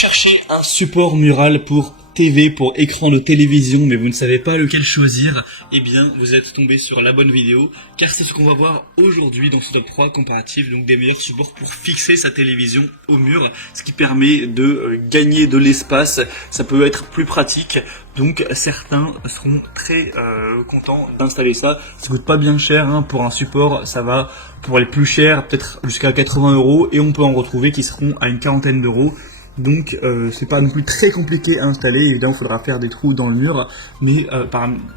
cherchez un support mural pour TV, pour écran de télévision, mais vous ne savez pas lequel choisir, eh bien vous êtes tombé sur la bonne vidéo, car c'est ce qu'on va voir aujourd'hui dans ce top 3 comparatif, donc des meilleurs supports pour fixer sa télévision au mur, ce qui permet de gagner de l'espace. Ça peut être plus pratique, donc certains seront très contents d'installer ça. Ça coûte pas bien cher, hein, pour un support, ça va pour les plus chers, peut-être jusqu'à 80 €, et on peut en retrouver qui seront à une quarantaine d'euros. Donc c'est pas non plus très compliqué à installer, évidemment il faudra faire des trous dans le mur, mais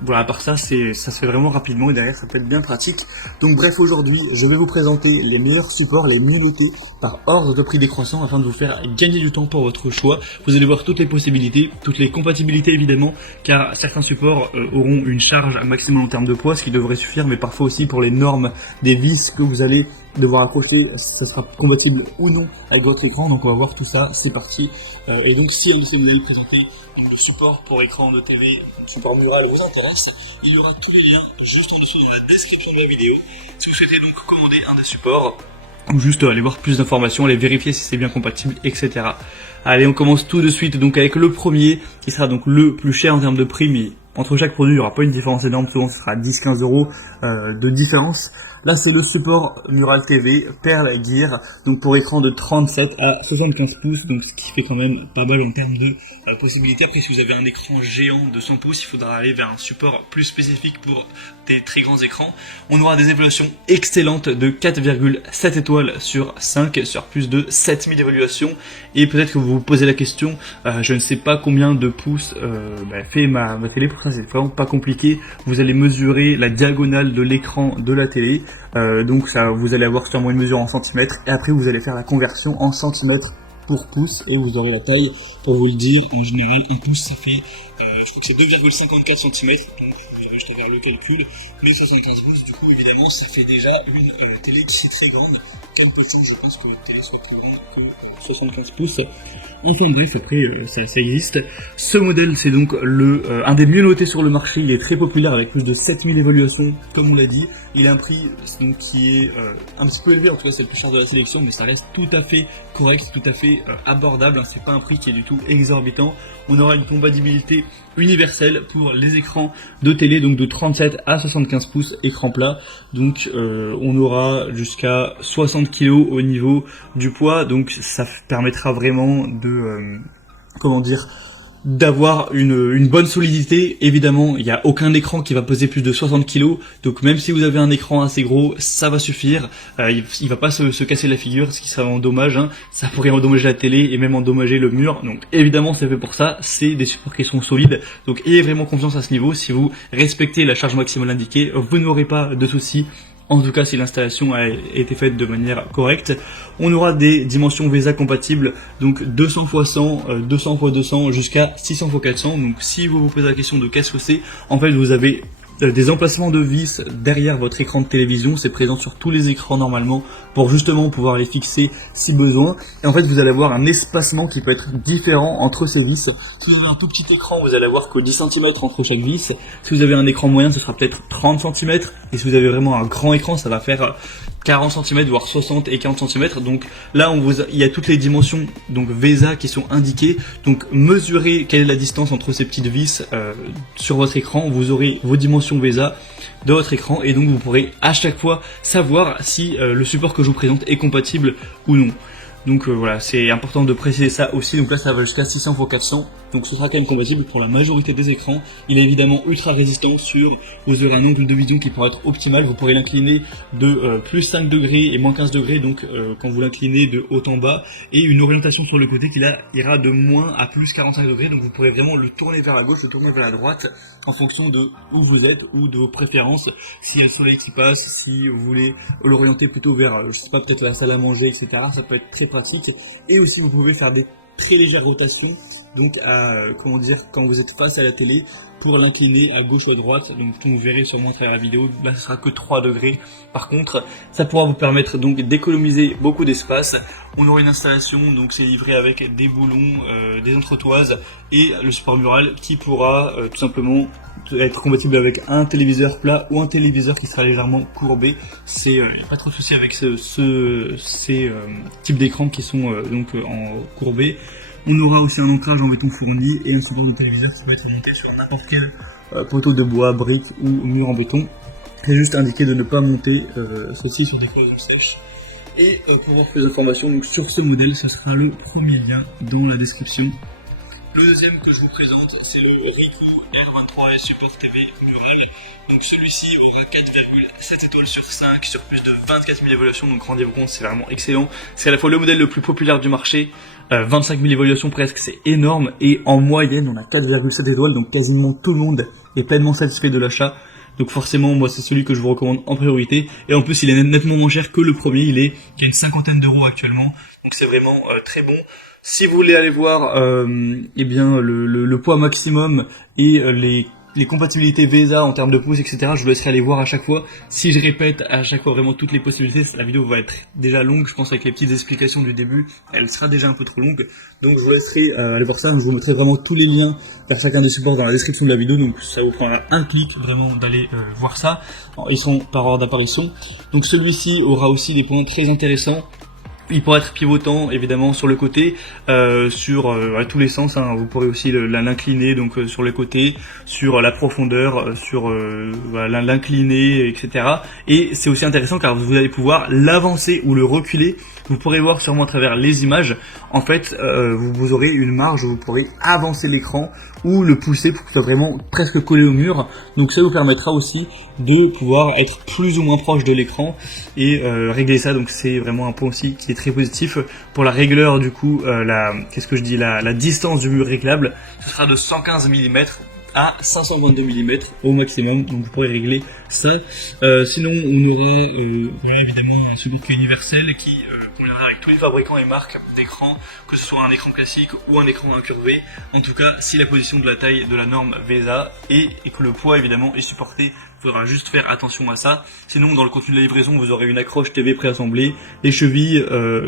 voilà, à part ça, ça se fait vraiment rapidement et derrière ça peut être bien pratique. Donc bref, aujourd'hui je vais vous présenter les meilleurs supports, les mieux notés par ordre de prix décroissant afin de vous faire gagner du temps pour votre choix. Vous allez voir toutes les possibilités, toutes les compatibilités évidemment, car certains supports auront une charge maximum en termes de poids, ce qui devrait suffire, mais parfois aussi pour les normes des vis que vous allez devoir accrocher, ça sera compatible ou non avec votre écran. Donc on va voir tout ça, c'est parti. Et donc si le modèle présenté, donc le support pour écran de TV, support mural vous intéresse, il y aura tous les liens juste en dessous dans la description de la vidéo. Si vous souhaitez donc commander un des supports, ou juste aller voir plus d'informations, aller vérifier si c'est bien compatible, etc. Allez, on commence tout de suite donc avec le premier, qui sera donc le plus cher en termes de prix, mais entre chaque produit il n'y aura pas une différence énorme, souvent ce sera 10-15 € de différence. Là c'est le support Mural TV Pearl Gear, donc pour écran de 37 à 75 pouces, donc ce qui fait quand même pas mal en termes de possibilités. Après si vous avez un écran géant de 100 pouces, il faudra aller vers un support plus spécifique pour des très grands écrans. On aura des évaluations excellentes de 4,7 étoiles sur 5, sur plus de 7000 évaluations. Et peut-être que vous vous posez la question, je ne sais pas combien de pouces fait ma télé. Pour ça c'est vraiment pas compliqué, vous allez mesurer la diagonale de l'écran de la télé. Donc ça, vous allez avoir sûrement une mesure en centimètres et après vous allez faire la conversion en centimètres pour pouces et vous aurez la taille. Pour vous le dire, en général un pouce ça fait je crois que c'est 2,54 cm, donc vous aurez jeté vers le calcul, mais 75 pouces, du coup évidemment ça fait déjà une télé qui est très grande. Quelle peu de chance, je pense que une télé soit plus grande que 75 pouces. Enfin bref, après ça existe. Ce modèle c'est donc un des mieux notés sur le marché, il est très populaire avec plus de 7000 évaluations comme on l'a dit. Il a un prix donc, qui est un petit peu élevé, en tout cas c'est le plus cher de la sélection, mais ça reste tout à fait correct, tout à fait abordable, hein. C'est pas un prix qui est du tout exorbitant. On aura une compatibilité universelle pour les écrans de télé, donc de 37 à 75 pouces, écran plat. Donc on aura jusqu'à 60 kg au niveau du poids, donc ça permettra vraiment de d'avoir une bonne solidité. Évidemment, il n'y a aucun écran qui va peser plus de 60 kg, donc même si vous avez un écran assez gros, ça va suffire. Il va pas se casser la figure, ce qui serait vraiment dommage, hein. Ça pourrait endommager la télé et même endommager le mur, donc évidemment c'est fait pour ça. C'est des supports qui sont solides, donc ayez vraiment confiance à ce niveau. Si vous respectez la charge maximale indiquée, vous n'aurez pas de soucis. En tout cas si l'installation a été faite de manière correcte. On aura des dimensions VESA compatibles, donc 200 x 100, 200 x 200 jusqu'à 600 x 400. Donc si vous vous posez la question de qu'est-ce que c'est, en fait vous avez des emplacements de vis derrière votre écran de télévision, c'est présent sur tous les écrans normalement pour justement pouvoir les fixer si besoin. Et en fait vous allez avoir un espacement qui peut être différent entre ces vis. Si vous avez un tout petit écran, vous allez avoir que 10 cm entre chaque vis. Si vous avez un écran moyen, ce sera peut-être 30 cm. Et si vous avez vraiment un grand écran, ça va faire 40 cm, voire 60 et 40 cm. Donc là, il y a toutes les dimensions donc VESA qui sont indiquées. Donc mesurez quelle est la distance entre ces petites vis sur votre écran. Vous aurez vos dimensions VESA de votre écran et donc vous pourrez à chaque fois savoir si le support que je vous présente est compatible ou non. Donc voilà, c'est important de préciser ça aussi. Donc là ça va jusqu'à 600 x 400, donc ce sera quand même compatible pour la majorité des écrans. Il est évidemment ultra résistant sur, vous aurez un angle de vision qui pourra être optimal. Vous pourrez l'incliner de plus 5 degrés et moins 15 degrés, donc quand vous l'inclinez de haut en bas, et une orientation sur le côté qui là ira de moins à plus 45 degrés, donc vous pourrez vraiment le tourner vers la gauche, le tourner vers la droite en fonction de où vous êtes ou de vos préférences. S'il y a le soleil qui passe, si vous voulez l'orienter plutôt vers, je sais pas, peut-être la salle à manger, etc., ça peut être très pratique. Et aussi vous pouvez faire des très légères rotations, donc quand vous êtes face à la télé, pour l'incliner à gauche ou à droite. Donc vous verrez sûrement à travers la vidéo, là ce sera que 3 degrés. Par contre ça pourra vous permettre donc d'économiser beaucoup d'espace. On aura une installation, donc c'est livré avec des boulons, des entretoises et le support mural qui pourra tout simplement être compatible avec un téléviseur plat ou un téléviseur qui sera légèrement courbé. C'est pas trop de soucis avec ces types d'écrans qui sont donc en courbé. On aura aussi un ancrage en béton fourni et un support de téléviseur qui peut être monté sur n'importe quel poteau de bois, brique ou mur en béton. C'est juste indiqué de ne pas monter ceci sur des cloisons sèches. Et pour voir plus d'informations donc sur ce modèle, ce sera le premier lien dans la description. Le deuxième que je vous présente, c'est le Ricoh R23S Support TV Mural. Donc celui-ci aura 4,7 étoiles sur 5 sur plus de 24 000 évaluations. Donc rendez-vous compte, c'est vraiment excellent. C'est à la fois le modèle le plus populaire du marché, 25 000 évaluations presque, c'est énorme. Et en moyenne, on a 4,7 étoiles, donc quasiment tout le monde est pleinement satisfait de l'achat. Donc forcément, moi c'est celui que je vous recommande en priorité. Et en plus, il est nettement moins cher que le premier, il y a une cinquantaine d'euros actuellement. Donc c'est vraiment très bon. Si vous voulez aller voir eh bien le poids maximum et les compatibilités VESA en termes de pouces, etc., je vous laisserai aller voir à chaque fois. Si je répète à chaque fois vraiment toutes les possibilités, la vidéo va être déjà longue, je pense, avec les petites explications du début, elle sera déjà un peu trop longue. Donc je vous laisserai aller voir ça, je vous mettrai vraiment tous les liens vers chacun des supports dans la description de la vidéo, donc ça vous prendra un clic vraiment d'aller voir ça. Alors, ils sont par ordre d'apparition. Donc celui-ci aura aussi des points très intéressants. Il pourra être pivotant évidemment sur le côté, sur à tous les sens, hein. Vous pourrez aussi l'incliner donc sur les côtés, sur la profondeur, sur voilà, l'incliner, etc. Et c'est aussi intéressant car vous allez pouvoir l'avancer ou le reculer. Vous pourrez voir sûrement à travers les images, en fait vous aurez une marge où vous pourrez avancer l'écran ou le pousser pour qu'il soit vraiment presque collé au mur. Donc ça vous permettra aussi de pouvoir être plus ou moins proche de l'écran et régler ça. Donc c'est vraiment un point aussi qui est très positif. Pour la régleur du coup, la distance du mur réglable, ce sera de 115 mm à 522 mm au maximum, donc vous pourrez régler ça. Sinon on aura voilà, évidemment un support qui est universel qui conviendra avec tous les fabricants et marques d'écran, que ce soit un écran classique ou un écran incurvé, en tout cas si la position de la taille de la norme VESA et que le poids évidemment est supporté. Il faudra juste faire attention à ça. Sinon, dans le contenu de la livraison, vous aurez une accroche TV préassemblée, les chevilles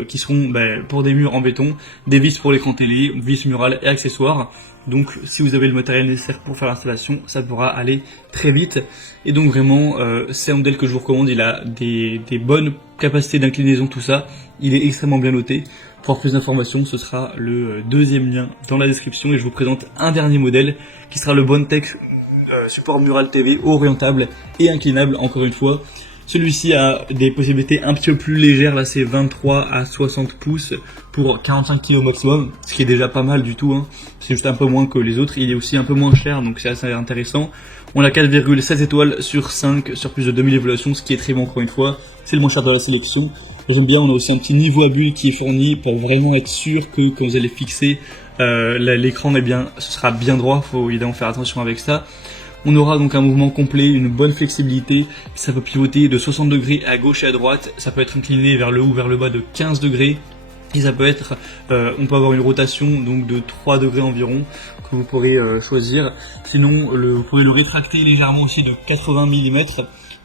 qui seront pour des murs en béton, des vis pour l'écran télé, vis murales et accessoires. Donc, si vous avez le matériel nécessaire pour faire l'installation, ça pourra aller très vite. Et donc, vraiment, c'est un modèle que je vous recommande. Il a des bonnes capacités d'inclinaison, tout ça. Il est extrêmement bien noté. Pour avoir plus d'informations, ce sera le deuxième lien dans la description. Et je vous présente un dernier modèle qui sera le Bondtech support Mural TV orientable et inclinable, encore une fois. Celui-ci a des possibilités un petit peu plus légères, là c'est 23 à 60 pouces pour 45 kg maximum, ce qui est déjà pas mal du tout, hein. C'est juste un peu moins que les autres, il est aussi un peu moins cher, donc c'est assez intéressant. On a 4,7 étoiles sur 5 sur plus de 2000 évaluations, ce qui est très bon encore une fois, c'est le moins cher de la sélection. J'aime bien, on a aussi un petit niveau à bulle qui est fourni pour vraiment être sûr que quand vous allez fixer l'écran, eh bien, ce sera bien droit, faut évidemment faire attention avec ça. On aura donc un mouvement complet, une bonne flexibilité, ça peut pivoter de 60 degrés à gauche et à droite, ça peut être incliné vers le haut ou vers le bas de 15 degrés, et ça peut être, on peut avoir une rotation donc de 3 degrés environ, que vous pourrez choisir. Sinon, vous pourrez le rétracter légèrement aussi de 80 mm,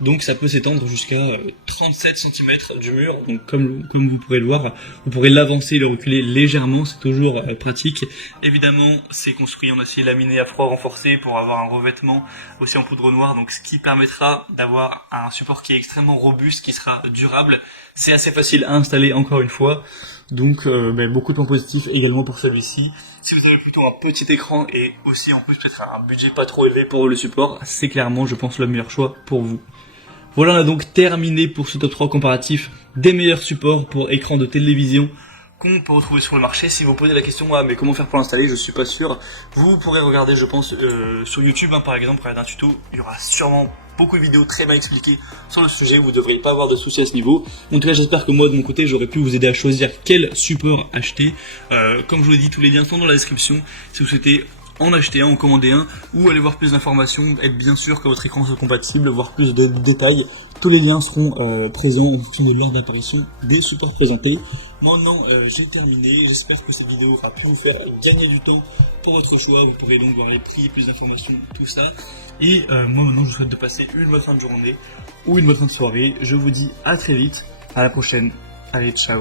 donc ça peut s'étendre jusqu'à 37 cm du mur, donc comme vous pourrez le voir, vous pourrez l'avancer et le reculer légèrement, c'est toujours pratique. Évidemment, c'est construit en acier laminé à froid renforcé pour avoir un revêtement aussi en poudre noire, donc ce qui permettra d'avoir un support qui est extrêmement robuste, qui sera durable. C'est assez facile à installer encore une fois, donc beaucoup de points positifs également pour celui-ci. Si vous avez plutôt un petit écran et aussi en plus peut-être un budget pas trop élevé pour le support, c'est clairement je pense le meilleur choix pour vous. Voilà, on a donc terminé pour ce top 3 comparatif des meilleurs supports pour écran de télévision qu'on peut retrouver sur le marché. Si vous posez la question, mais comment faire pour l'installer, je suis pas sûr. Vous pourrez regarder, je pense, sur YouTube, par exemple, regarder un tuto. Il y aura sûrement beaucoup de vidéos très bien expliquées sur le sujet. Vous ne devriez pas avoir de soucis à ce niveau. En tout cas, j'espère que moi, de mon côté, j'aurais pu vous aider à choisir quel support acheter. Comme je vous l'ai dit, tous les liens sont dans la description. Si vous souhaitez en acheter un, en commander un, ou aller voir plus d'informations, être bien sûr que votre écran soit compatible, voir plus de détails. Tous les liens seront présents en fonction de l'ordre d'apparition des supports présentés. Maintenant, j'ai terminé. J'espère que cette vidéo aura pu vous faire gagner du temps pour votre choix. Vous pourrez donc voir les prix, plus d'informations, tout ça. Et moi maintenant, je vous souhaite de passer une bonne fin de journée ou une bonne fin de soirée. Je vous dis à très vite, à la prochaine. Allez, ciao.